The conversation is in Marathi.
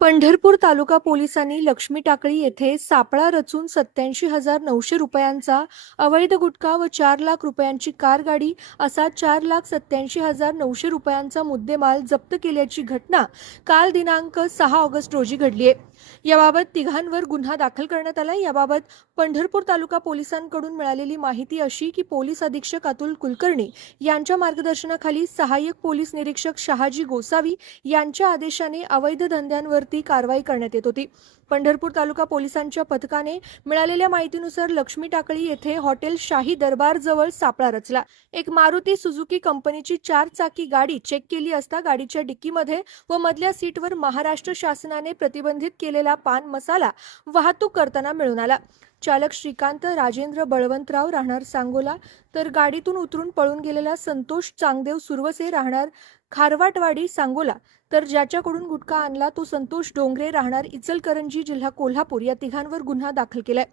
पंढरपूर तालुका पोलिसांनी लक्ष्मी टाकळी येथे सापळा रचून 87,900 रुपयांचा अवैध गुटखा व 4 लाख रुपयांची कार गाडी असा 4,87,900 रुपयांचा मुद्देमाल जप्त केल्याची घटना काल दिनांक 6 ऑगस्ट रोजी घडली आहे। याबाबत तिघांवर गुन्हा दाखल करण्यात आला। याबाबत पंढरपूर तालुका पोलिसांकडून मिळालेली माहिती अशी की पोलीस अधीक्षक अतुल कुलकर्णी यांच्या मार्गदर्शनाखाली सहाय्यक पोलीस निरीक्षक शहाजी गोसावी यांच्या आदेशाने अवैध धंद्यांवरती कारवाई करण्यात येत होती। पंढरपूर तालुका पोलिसांच्या पथकाने मिळालेल्या माहितीनुसार लक्ष्मी टाकळी येथे हॉटेल शाही दरबार जवळ सापळा रचला। एक मारुती सुझुकी कंपनीची 4 चाकी गाडी चेक केली असता गाडीच्या डिक्कीमध्ये व मधल्या सीटवर महाराष्ट्र शासनाने प्रतिबंधित केलेला पान मसाला वाहतूक करताना मिळून आला। चालक श्रीकांत राजेंद्र बळवंतराव राहणार सांगोला तर गाडीतून उतरून पळून गेलेला संतोष चांगदेव सुरवसे राहणार खारवाटवाडी सांगोला तर ज्याच्याकडून गुटखा आणला तो संतोष डोंगरे राहणार इचलकरंजी जिल्हा कोल्हापूर या तिघांवर गुन्हा दाखल केलाय।